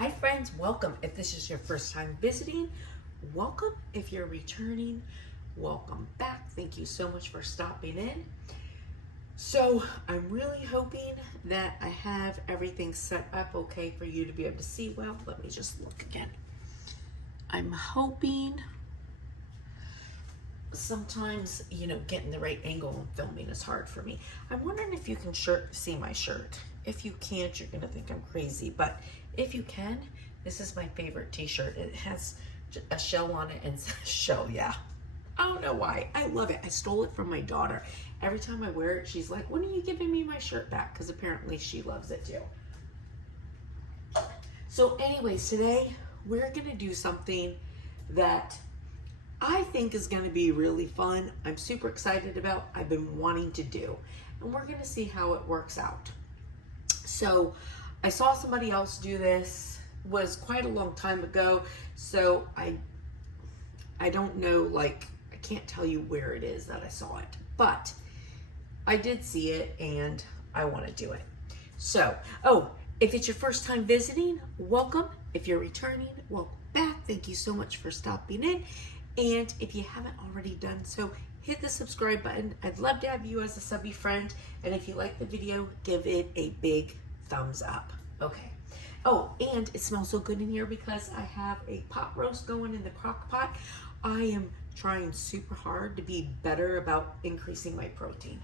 Hi friends, welcome. If this is your first time visiting, welcome. If you're returning, welcome back. Thank you so much for stopping in. So I'm really hoping that I have everything set up okay for you to be able to see well. Let me just look again. I'm hoping sometimes, getting the right angle and filming is hard for me. I'm wondering if you can see my shirt. If you can't, you're gonna think I'm crazy, but if you can, this is my favorite t-shirt. It has a shell on it and shell, yeah. I don't know why, I love it. I stole it from my daughter. Every time I wear it, she's like, when are you giving me my shirt back? Because apparently she loves it too. So anyways, today we're gonna do something that I think is going to be really fun. I'm super excited about. I've been wanting to do, and we're going to see how it works out. So I saw somebody else do this, was quite a long time ago. So I don't know, I can't tell you where it is that I saw it, but I did see it and I want to do it. So, if it's your first time visiting, welcome. If you're returning, welcome back. Thank you so much for stopping in. And if you haven't already done so, hit the subscribe button. I'd love to have you as a subby friend. And if you like the video, give it a big thumbs up. Okay. Oh, and it smells so good in here because I have a pot roast going in the crock pot. I am trying super hard to be better about increasing my protein.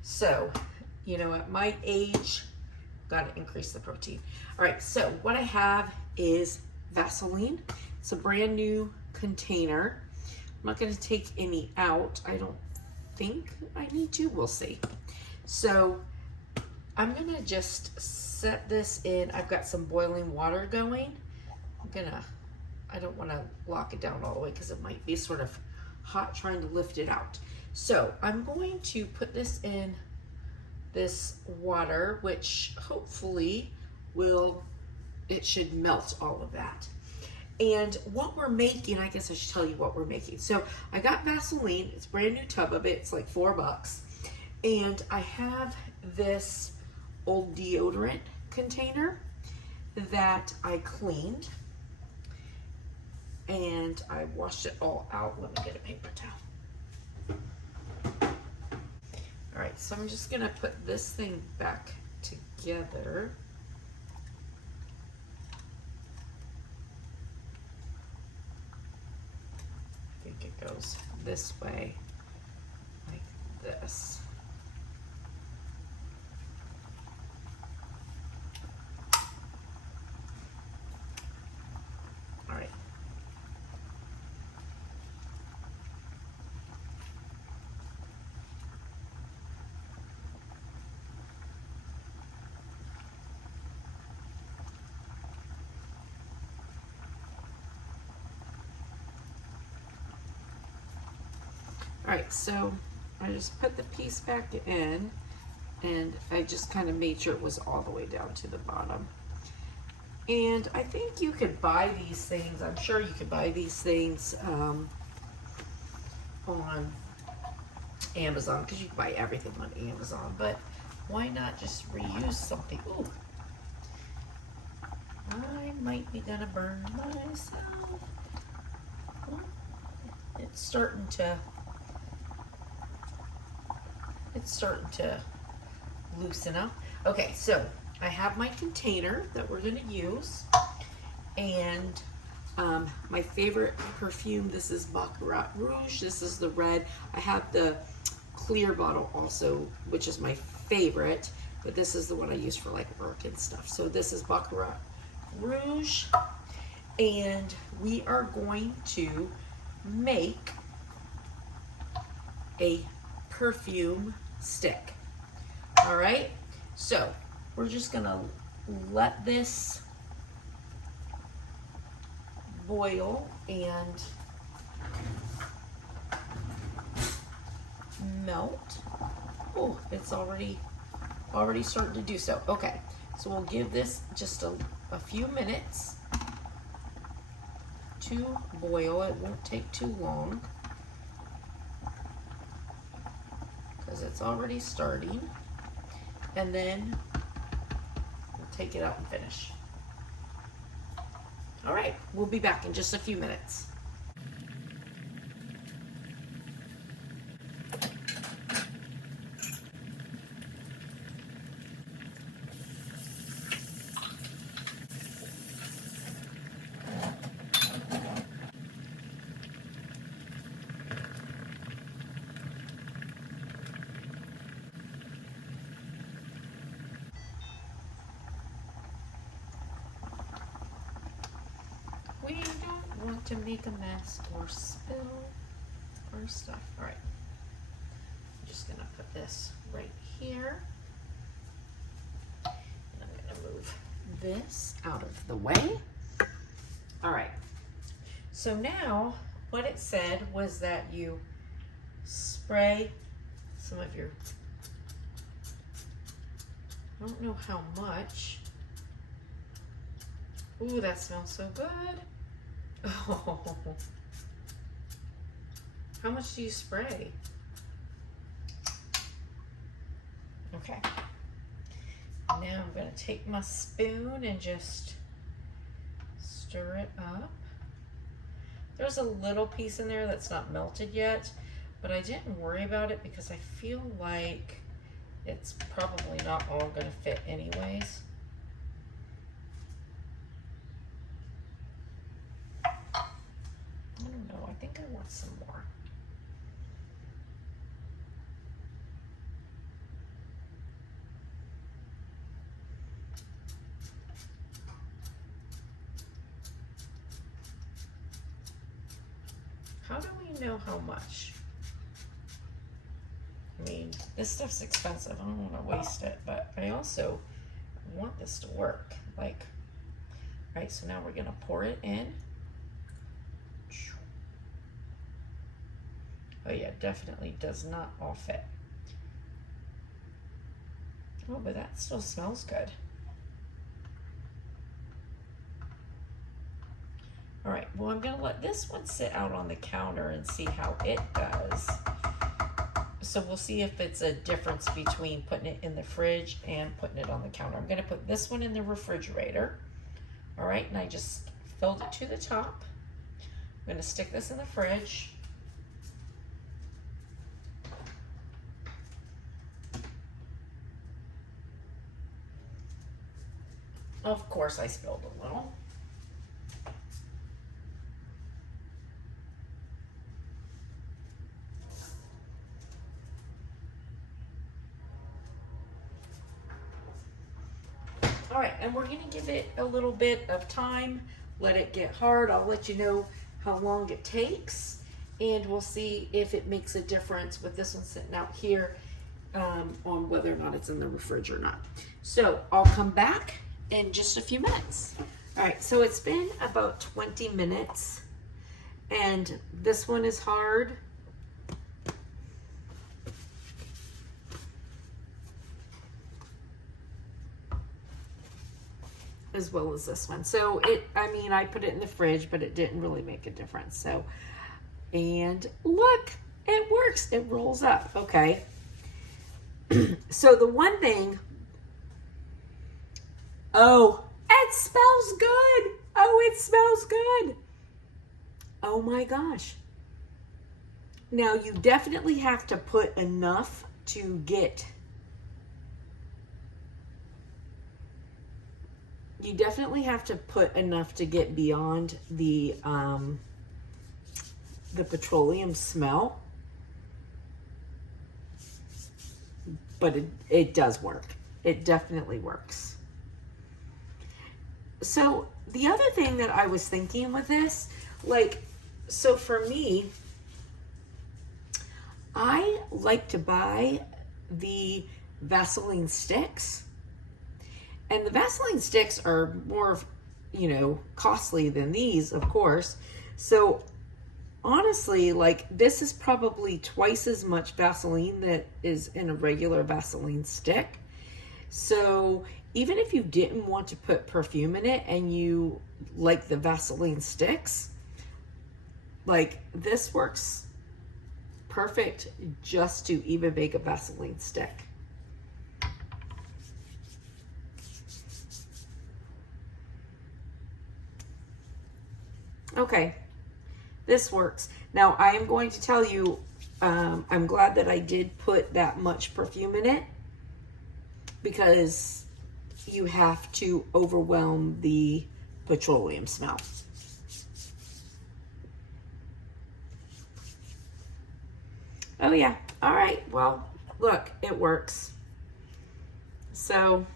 So, at my age, got to increase the protein. All right, so what I have is Vaseline. It's a brand new container. I'm not going to take any out. I don't think I need to. We'll see. So I'm going to just set this in. I've got some boiling water going. I don't want to lock it down all the way because it might be sort of hot trying to lift it out. So I'm going to put this in this water, which hopefully it should melt all of that. And what we're making, I guess I should tell you what we're making. So I got Vaseline, it's a brand new tub of it, it's like $4. And I have this old deodorant container that I cleaned. And I washed it all out. Let me get a paper towel. All right, so I'm just gonna put this thing back together. It goes this way, like this. All right. All right, so I just put the piece back in and I just kind of made sure it was all the way down to the bottom. And I think you could buy these things. I'm sure you could buy these things on Amazon because you can buy everything on Amazon, but why not just reuse something? Ooh, I might be gonna burn myself. Oh, it's starting to loosen up. Okay, so I have my container that we're going to use, and my favorite perfume, this is Baccarat Rouge. This is the red. I have the clear bottle also, which is my favorite, but this is the one I use for like work and stuff. So this is Baccarat Rouge, and we are going to make a perfume stick. All right, so we're just gonna let this boil and melt. Oh, it's already starting to do so. Okay, so we'll give this just a few minutes to boil. It won't take too long because it's already starting. And then we'll take it out and finish. All right, we'll be back in just a few minutes. We don't want to make a mess or spill our stuff. All right, I'm just gonna put this right here. And I'm gonna move this out of the way. All right, so now what it said was that you spray some of your, I don't know how much. Ooh, that smells so good. Oh, how much do you spray? Okay. Now I'm going to take my spoon and just stir it up. There's a little piece in there that's not melted yet, but I didn't worry about it because I feel like it's probably not all going to fit anyways. I don't know, I think I want some more. How do we know how much? I mean, this stuff's expensive. I don't want to waste it, but I also want this to work. Like, all right, so now we're gonna pour it in. Oh yeah, definitely does not all fit. Oh, but that still smells good. All right, well, I'm gonna let this one sit out on the counter and see how it does. So we'll see if it's a difference between putting it in the fridge and putting it on the counter. I'm gonna put this one in the refrigerator. All right, and I just filled it to the top. I'm gonna stick this in the fridge. Of course, I spilled a little. All right, and we're gonna give it a little bit of time, let it get hard. I'll let you know how long it takes, and we'll see if it makes a difference with this one sitting out here on whether or not it's in the refrigerator or not. So I'll come back in just a few minutes. All right, so it's been about 20 minutes and this one is hard. As well as this one. So I mean, I put it in the fridge, but it didn't really make a difference. So, and look, it works. It rolls up. Okay. So the one thing, oh, it smells good. Oh, it smells good. Oh my gosh. Now you definitely have to put enough to get, you definitely have to put enough to get beyond the petroleum smell. But it does work. It definitely works. So the other thing that I was thinking with this, like, so for me, I like to buy the Vaseline sticks. And the Vaseline sticks are more, you know, costly than these, of course. So honestly, like, this is probably twice as much Vaseline that is in a regular Vaseline stick. So even if you didn't want to put perfume in it and you like the Vaseline sticks, like, this works perfect just to even make a Vaseline stick. Okay, this works. Now I am going to tell you, I'm glad that I did put that much perfume in it, because you have to overwhelm the petroleum smell. Oh yeah, all right, well, look, it works. So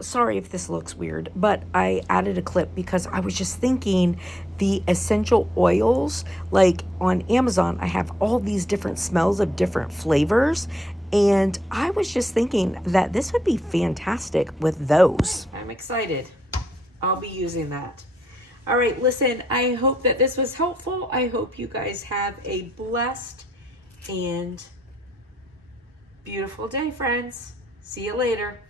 sorry if this looks weird, but I added a clip because I was just thinking the essential oils, like on Amazon, I have all these different smells of different flavors. And I was just thinking that this would be fantastic with those. I'm excited. I'll be using that. All right, listen, I hope that this was helpful. I hope you guys have a blessed and beautiful day, friends. See you later.